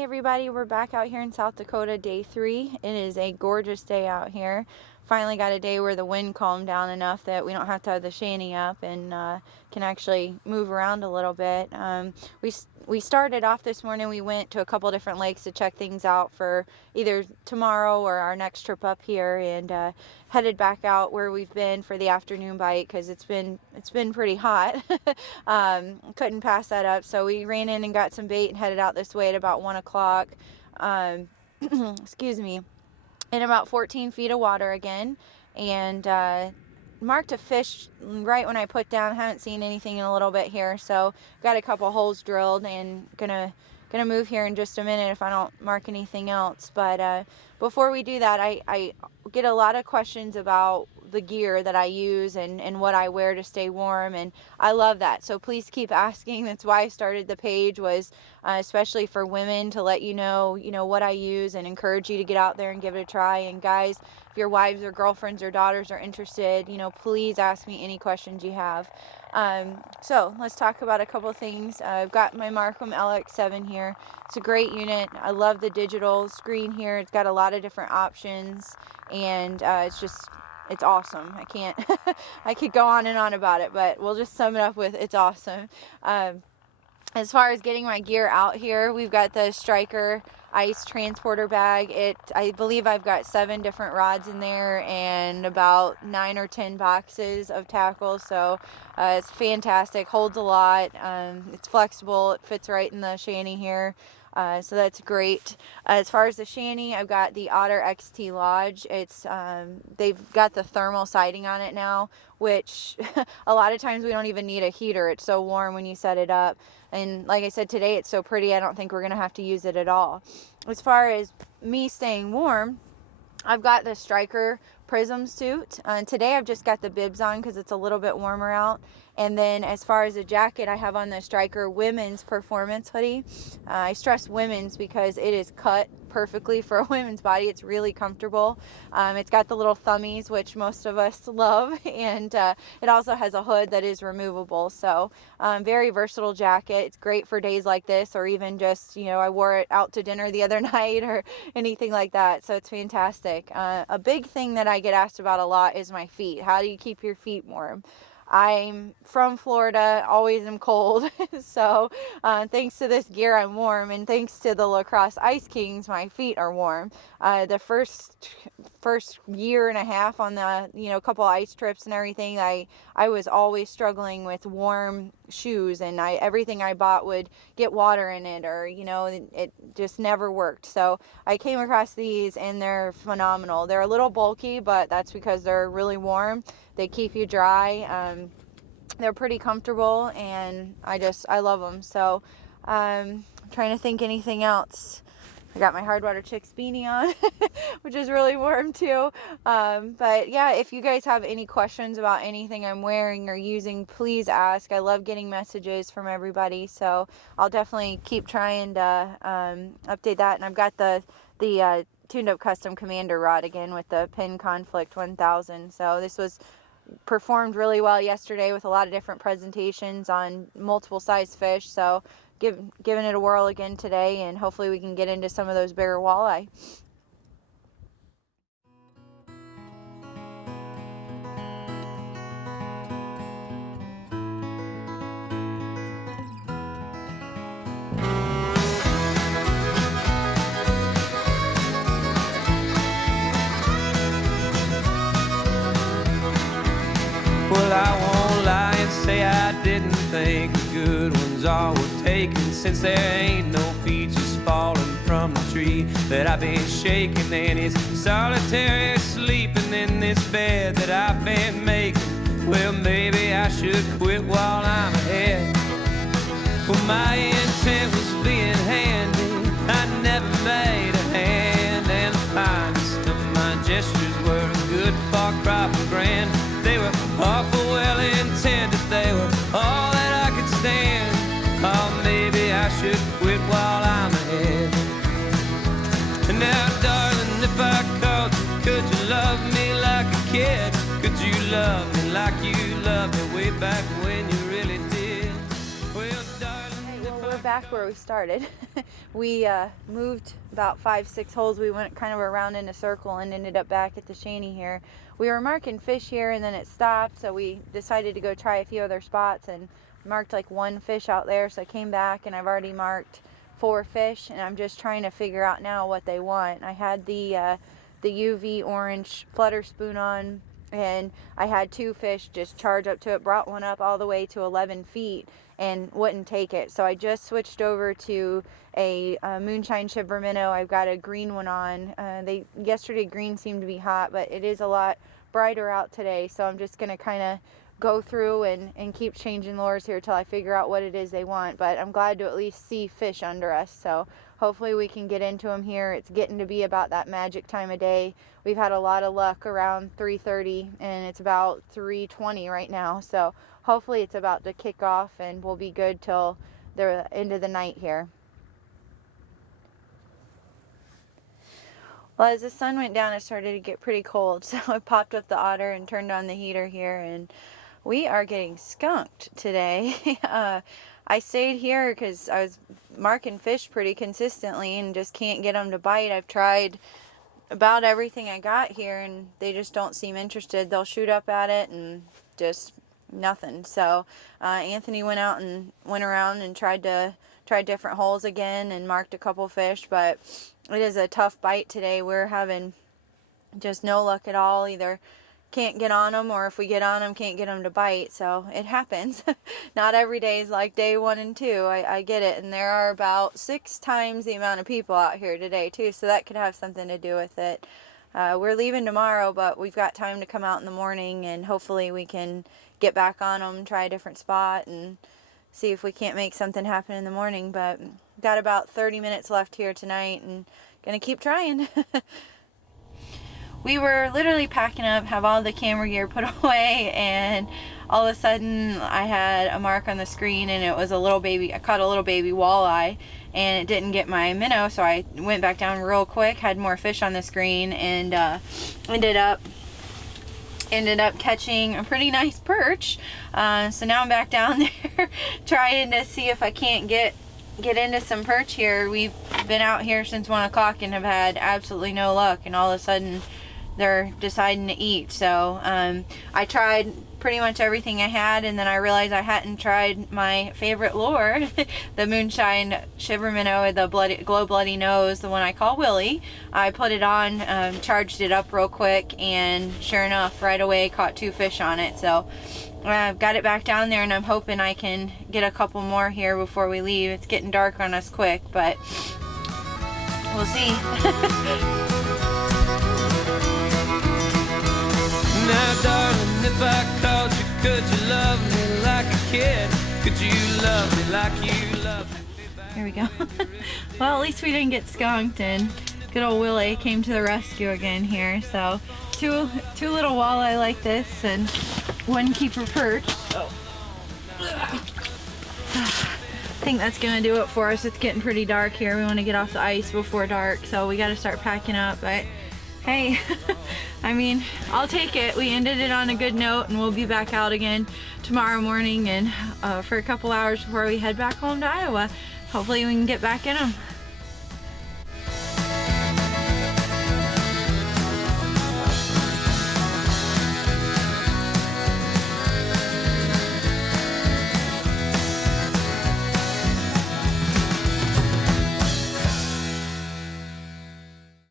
Hey everybody, we're back out here in South Dakota, day 3. It is a gorgeous day out here. Finally got a day where the wind calmed down enough that we don't have to have the shanty up and can actually move around a little bit. We started off this morning, we went to a couple different lakes to check things out for either tomorrow or our next trip up here, and headed back out where we've been for the afternoon bite because it's been pretty hot. Couldn't pass that up, so we ran in and got some bait and headed out this way at about 1 o'clock. Excuse me. In about 14 feet of water again, and marked a fish right when I put down. Haven't seen anything in a little bit here, so got a couple holes drilled and gonna move here in just a minute if I don't mark anything else. But before we do that, I get a lot of questions about the gear that I use and what I wear to stay warm, and I love that, so please keep asking. That's why I started the page, was especially for women, to let you know what I use and encourage you to get out there and give it a try. And guys, if your wives or girlfriends or daughters are interested, please ask me any questions you have. So let's talk about a couple things. I've got my Markham LX7 here. It's a great unit. I love the digital screen here. It's got a lot of different options, and it's awesome. I could go on and on about it, but we'll just sum it up with it's awesome. As far as getting my gear out here, we've got the Striker ice transporter bag. I believe I've got 7 different rods in there and about 9 or 10 boxes of tackle, so it's fantastic, holds a lot. It's flexible, it fits right in the shanty here. So that's great. As far as the shanty, I've got the Otter XT Lodge. They've got the thermal siding on it now, which a lot of times we don't even need a heater. It's so warm when you set it up. And like I said, today it's so pretty, I don't think we're going to have to use it at all. As far as me staying warm, I've got the Striker Prism suit. Today I've just got the bibs on because it's a little bit warmer out. And then as far as the jacket, I have on the Striker Women's Performance hoodie. I stress women's because it is cut perfectly for a women's body. It's really comfortable. It's got the little thummies, which most of us love, and it also has a hood that is removable. So very versatile jacket. It's great for days like this, or even just, I wore it out to dinner the other night or anything like that. So it's fantastic. A big thing that I get asked about a lot is my feet. How do you keep your feet warm? I'm from Florida, always am cold, so thanks to this gear I'm warm, and thanks to the La Crosse Ice Kings, my feet are warm. The first year and a half on the couple ice trips and everything, I was always struggling with warm shoes, and everything I bought would get water in it, or it just never worked. So I came across these, and they're phenomenal. They're a little bulky, but that's because they're really warm. They keep you dry. They're pretty comfortable, and I love them. So trying to think anything else. I got my Hardwater Chix beanie on, which is really warm too. But yeah, if you guys have any questions about anything I'm wearing or using, please ask. I love getting messages from everybody, so I'll definitely keep trying to update that. And I've got the tuned up custom commander rod again with the Pin Conflict 1000. So this was performed really well yesterday with a lot of different presentations on multiple size fish, so giving it a whirl again today, and hopefully we can get into some of those bigger walleye. Well, I won't lie and say I didn't think the good ones all were taken, since there ain't no peaches falling from the tree that I've been shaking, and it's solitary sleeping in this bed that I've been making. Well, maybe I should quit while I'm ahead. Well, my intent was being handy. I never made a hand, and the finest of my gestures were a good far cry for grand. They were awful well intended, they were all that I could stand. Oh, maybe I should quit while I'm ahead. And now, darling, if I called you, could you love me like a kid? Could you love me like you loved me way back when you really did? Well, darling, we're back where we started. We moved about 5-6 holes. We went kind of around in a circle and ended up back at the shanty here. We were marking fish here and then it stopped, so we decided to go try a few other spots and marked like 1 fish out there. So I came back and I've already marked 4 fish, and I'm just trying to figure out now what they want. I had the UV orange flutter spoon on, and I had 2 fish just charge up to it, brought one up all the way to 11 feet and wouldn't take it. So I just switched over to a moonshine shiver minnow. I've got a green one on. Yesterday green seemed to be hot, but it is a lot brighter out today, so I'm just gonna kind of go through and keep changing lures here till I figure out what it is they want. But I'm glad to at least see fish under us, so hopefully we can get into them here. It's getting to be about that magic time of day. We've had a lot of luck around 3:30 and it's about 3:20 right now, so hopefully it's about to kick off and we'll be good till the end of the night here. Well, as the sun went down, it started to get pretty cold, so I popped up the otter and turned on the heater here, and we are getting skunked today. I stayed here because I was marking fish pretty consistently and just can't get them to bite. I've tried about everything I got here and they just don't seem interested. They'll shoot up at it and just nothing. So Anthony went out and went around and tried different holes again and marked a couple fish, but it is a tough bite today. We're having just no luck at all. Either can't get on them, or if we get on them, can't get them to bite. So it happens. Not every day is like day 1 and 2. I get it. And there are about 6 times the amount of people out here today too, so that could have something to do with it. We're leaving tomorrow, but we've got time to come out in the morning and hopefully we can get back on them, try a different spot, and see if we can't make something happen in the morning. But got about 30 minutes left here tonight and gonna keep trying. We were literally packing up, have all the camera gear put away, and all of a sudden I had a mark on the screen and it was a little baby. I caught a little baby walleye and it didn't get my minnow, so I went back down real quick, had more fish on the screen, and ended up catching a pretty nice perch. So now I'm back down there trying to see if I can't get into some perch here. We've been out here since 1 o'clock and have had absolutely no luck, and all of a sudden they're deciding to eat. So I tried pretty much everything I had, and then I realized I hadn't tried my favorite lure, the moonshine shiver minnow with the glow bloody nose, the one I call Willie. I put it on, charged it up real quick, and sure enough, right away caught 2 fish on it. So I've got it back down there and I'm hoping I can get a couple more here before we leave. It's getting dark on us quick, but we'll see. Now, darling, if I called you, could you love me like a kid? Could you love me like you love me? Here we go. Well, at least we didn't get skunked, and good old Willie came to the rescue again here. So two little walleye like this and 1 keeper perch. Oh. I think that's gonna do it for us. It's getting pretty dark here. We want to get off the ice before dark, so we got to start packing up. But hey, I mean, I'll take it. We ended it on a good note, and we'll be back out again tomorrow morning and for a couple hours before we head back home to Iowa. Hopefully we can get back in them.